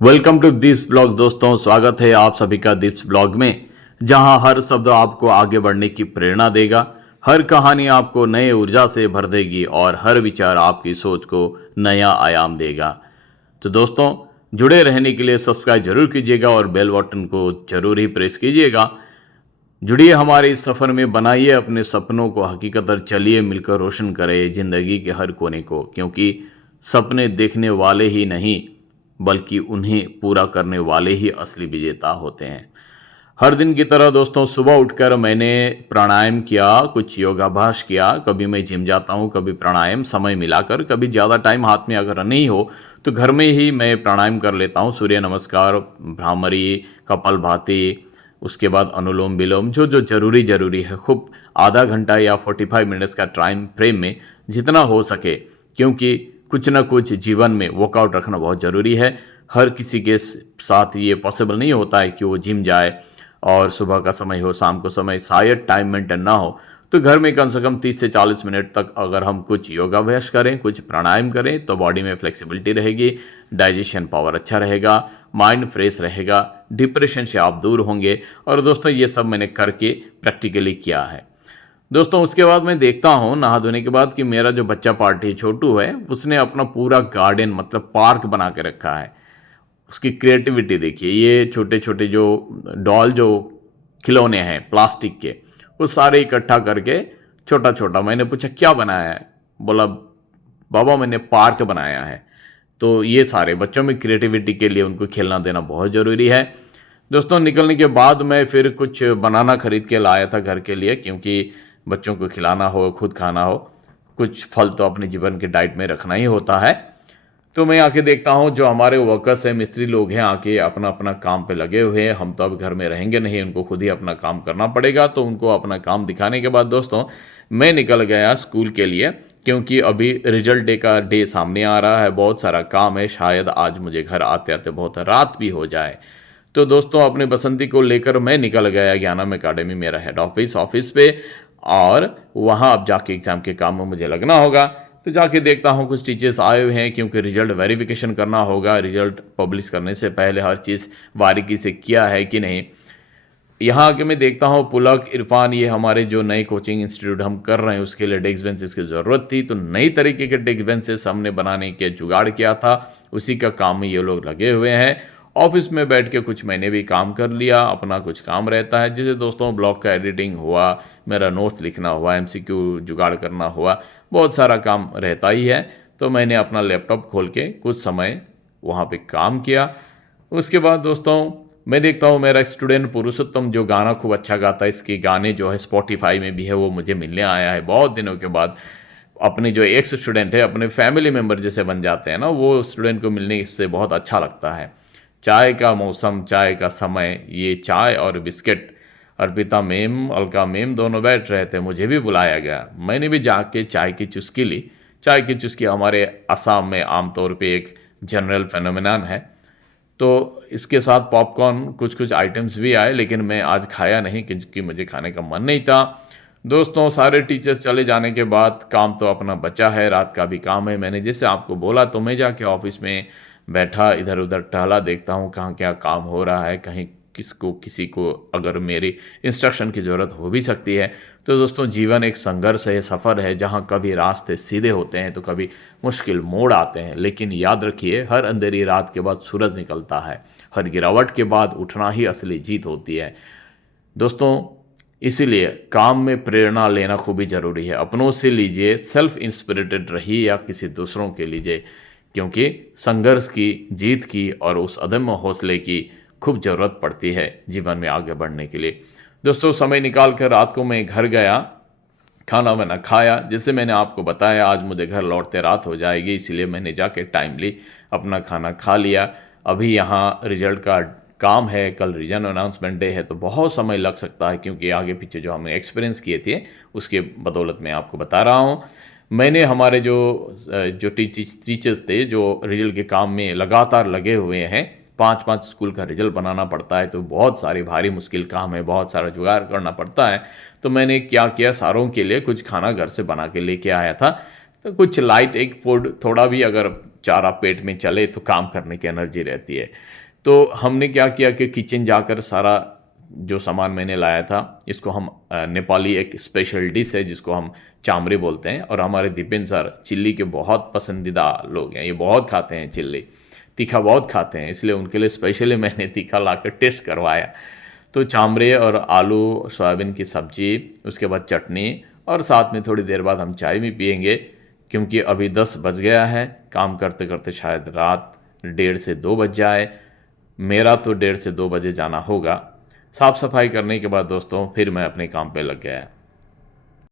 Welcome to this blog दोस्तों, स्वागत है आप सभी का दिस ब्लॉग में, जहां हर शब्द आपको आगे बढ़ने की प्रेरणा देगा, हर कहानी आपको नए ऊर्जा से भर देगी और हर विचार आपकी सोच को नया आयाम देगा। तो दोस्तों, जुड़े रहने के लिए सब्सक्राइब जरूर कीजिएगा और बेल बटन को जरूर ही प्रेस कीजिएगा। जुड़िए हमारे इस सफ़र में, बनाइए अपने सपनों को हकीकत और चलिए मिलकर रोशन करें ज़िंदगी के हर कोने को, क्योंकि सपने देखने वाले ही नहीं बल्कि उन्हें पूरा करने वाले ही असली विजेता होते हैं। हर दिन की तरह दोस्तों, सुबह उठकर मैंने प्राणायाम किया, कुछ योगाभ्यास किया। कभी मैं जिम जाता हूँ, कभी प्राणायाम समय मिलाकर, कभी ज़्यादा टाइम हाथ में अगर नहीं हो तो घर में ही मैं प्राणायाम कर लेता हूँ। सूर्य नमस्कार, भ्रामरी, कपालभाति, उसके बाद अनुलोम विलोम, जो जो ज़रूरी है, खूब आधा घंटा या 45 मिनट्स का टाइम फ्रेम में जितना हो सके, क्योंकि कुछ ना कुछ जीवन में वर्कआउट रखना बहुत ज़रूरी है। हर किसी के साथ ये पॉसिबल नहीं होता है कि वो जिम जाए और सुबह का समय हो, शाम को समय शायद टाइम मेंटेन ना हो, तो घर में कम से कम 30 से 40 मिनट तक अगर हम कुछ योगाभ्यास करें, कुछ प्राणायाम करें, तो बॉडी में फ्लेक्सिबिलिटी रहेगी, डाइजेशन पावर अच्छा रहेगा, माइंड फ्रेश रहेगा, डिप्रेशन से आप दूर होंगे। और दोस्तों, ये सब मैंने करके प्रैक्टिकली किया है। दोस्तों, उसके बाद मैं देखता हूँ नहा धोने के बाद कि मेरा जो बच्चा पार्टी छोटू है, उसने अपना पूरा गार्डन मतलब पार्क बना के रखा है। उसकी क्रिएटिविटी देखिए, ये छोटे छोटे जो डॉल जो खिलौने हैं प्लास्टिक के, वो सारे इकट्ठा करके छोटा छोटा, मैंने पूछा क्या बनाया है, बोला बाबा मैंने पार्क बनाया है। तो ये सारे बच्चों में क्रिएटिविटी के लिए उनको खेलना देना बहुत ज़रूरी है। दोस्तों, निकलने के बाद मैं फिर कुछ बनाना खरीद के लाया था घर के लिए, क्योंकि बच्चों को खिलाना हो, खुद खाना हो, कुछ फल तो अपने जीवन के डाइट में रखना ही होता है। तो मैं आके देखता हूँ जो हमारे वर्कर्स हैं, मिस्त्री लोग हैं, आके अपना अपना काम पे लगे हुए हैं। हम तो अब घर में रहेंगे नहीं, उनको खुद ही अपना काम करना पड़ेगा। तो उनको अपना काम दिखाने के बाद दोस्तों, मैं निकल गया स्कूल के लिए, क्योंकि अभी रिजल्ट डे का डे सामने आ रहा है। बहुत सारा काम है, शायद आज मुझे घर आते आते बहुत रात भी हो जाए। तो दोस्तों, अपने बसंती को लेकर मैं निकल गया ज्ञानम एकेडमी, मेरा हेड ऑफिस पे, और वहाँ अब जाके एग्ज़ाम के काम में मुझे लगना होगा। तो जाके देखता हूँ कुछ टीचर्स आए हुए हैं, क्योंकि रिजल्ट वेरिफिकेशन करना होगा। रिजल्ट पब्लिश करने से पहले हर चीज़ बारीकी से किया है कि नहीं। यहाँ आके मैं देखता हूँ पुलक, इरफान, ये हमारे जो नए कोचिंग इंस्टीट्यूट हम कर रहे हैं उसके लिए डेस्क बेंचेस की ज़रूरत थी। तो नई तरीके के डेस्क बेंचेस हमने बनाने के जुगाड़ किया था, उसी का काम में ये लोग लगे हुए हैं। ऑफिस में बैठ के कुछ मैंने भी काम कर लिया, अपना कुछ काम रहता है, जैसे दोस्तों ब्लॉग का एडिटिंग हुआ, मेरा नोट्स लिखना हुआ, एमसीक्यू जुगाड़ करना हुआ, बहुत सारा काम रहता ही है। तो मैंने अपना लैपटॉप खोल के कुछ समय वहाँ पे काम किया। उसके बाद दोस्तों, मैं देखता हूँ मेरा स्टूडेंट पुरुषोत्तम जो गाना खूब अच्छा गाता है, इसके गाने जो है स्पॉटिफाई में भी है, वो मुझे मिलने आया है बहुत दिनों के बाद। अपने जो एक्स स्टूडेंट है, अपने फैमिली मेम्बर जैसे बन जाते हैं ना, वो स्टूडेंट को मिलने इससे बहुत अच्छा लगता है। चाय का मौसम, चाय का समय, ये चाय और biscuit, Arpita ma'am, Alka ma'am दोनों बैठ रहे थे, मुझे भी बुलाया गया। मैंने भी जाके चाय की चुस्की ली। चाय की चुस्की हमारे असम में आमतौर पे एक जनरल फेनोमेनन है। तो इसके साथ पॉपकॉर्न, कुछ कुछ आइटम्स भी आए, लेकिन मैं आज खाया नहीं क्योंकि मुझे खाने का मन नहीं था। दोस्तों, सारे टीचर्स चले जाने के बाद काम तो अपना बचा है, रात का भी काम है। मैंने जैसे आपको बोला, तो मैं जाके ऑफिस में बैठा, इधर उधर टहला, देखता हूँ कहाँ क्या काम हो रहा है, कहीं किसी को अगर मेरी इंस्ट्रक्शन की ज़रूरत हो भी सकती है। तो दोस्तों, जीवन एक संघर्ष है, सफ़र है, जहाँ कभी रास्ते सीधे होते हैं तो कभी मुश्किल मोड़ आते हैं। लेकिन याद रखिए, हर अंधेरी रात के बाद सूरज निकलता है, हर गिरावट के बाद उठना ही असली जीत होती है। दोस्तों, इसीलिए काम में प्रेरणा लेना खूब ही ज़रूरी है। अपनों से लीजिए, सेल्फ इंस्पिरेटेड रहिए, या किसी दूसरों के लीजिए, क्योंकि संघर्ष की, जीत की और उस अदम्य हौसले की खूब ज़रूरत पड़ती है जीवन में आगे बढ़ने के लिए। दोस्तों, समय निकाल कर रात को मैं घर गया, खाना वाना खाया। जैसे मैंने आपको बताया, आज मुझे घर लौटते रात हो जाएगी, इसलिए मैंने जाके टाइमली अपना खाना खा लिया। अभी यहाँ रिजल्ट का काम है, कल रिजन अनाउंसमेंट डे है, तो बहुत समय लग सकता है, क्योंकि आगे पीछे जो हमने एक्सपीरियंस किए थे उसके बदौलत मैं आपको बता रहा हूँ। मैंने हमारे जो टीचर्स थे, जो रिजल्ट के काम में लगातार लगे हुए हैं, 5-5 स्कूल का रिजल्ट बनाना पड़ता है, तो बहुत सारी भारी मुश्किल काम है, बहुत सारा जुगाड़ करना पड़ता है। तो मैंने क्या किया, सारों के लिए कुछ खाना घर से बना के लेके आया था, तो कुछ लाइट एक फूड, थोड़ा भी अगर चारा पेट में चले तो काम करने की एनर्जी रहती है। तो हमने क्या किया कि किचन जाकर सारा जो सामान मैंने लाया था, इसको हम नेपाली एक स्पेशल डिश है जिसको हम चामरे बोलते हैं, और हमारे दीपेन सर चिल्ली के बहुत पसंदीदा लोग हैं, ये बहुत खाते हैं चिल्ली, तीखा बहुत खाते हैं, इसलिए उनके लिए स्पेशली मैंने तीखा लाकर टेस्ट करवाया। तो चामरे और आलू सोयाबीन की सब्जी, उसके बाद चटनी, और साथ में थोड़ी देर बाद हम चाय भी पियेंगे, क्योंकि अभी 10 बज गया है, काम करते करते शायद रात 1:30 से 2 बज जाए। मेरा तो 1:30 से 2 बजे जाना होगा। साफ़ सफाई करने के बाद दोस्तों फिर मैं अपने काम पे लग गया।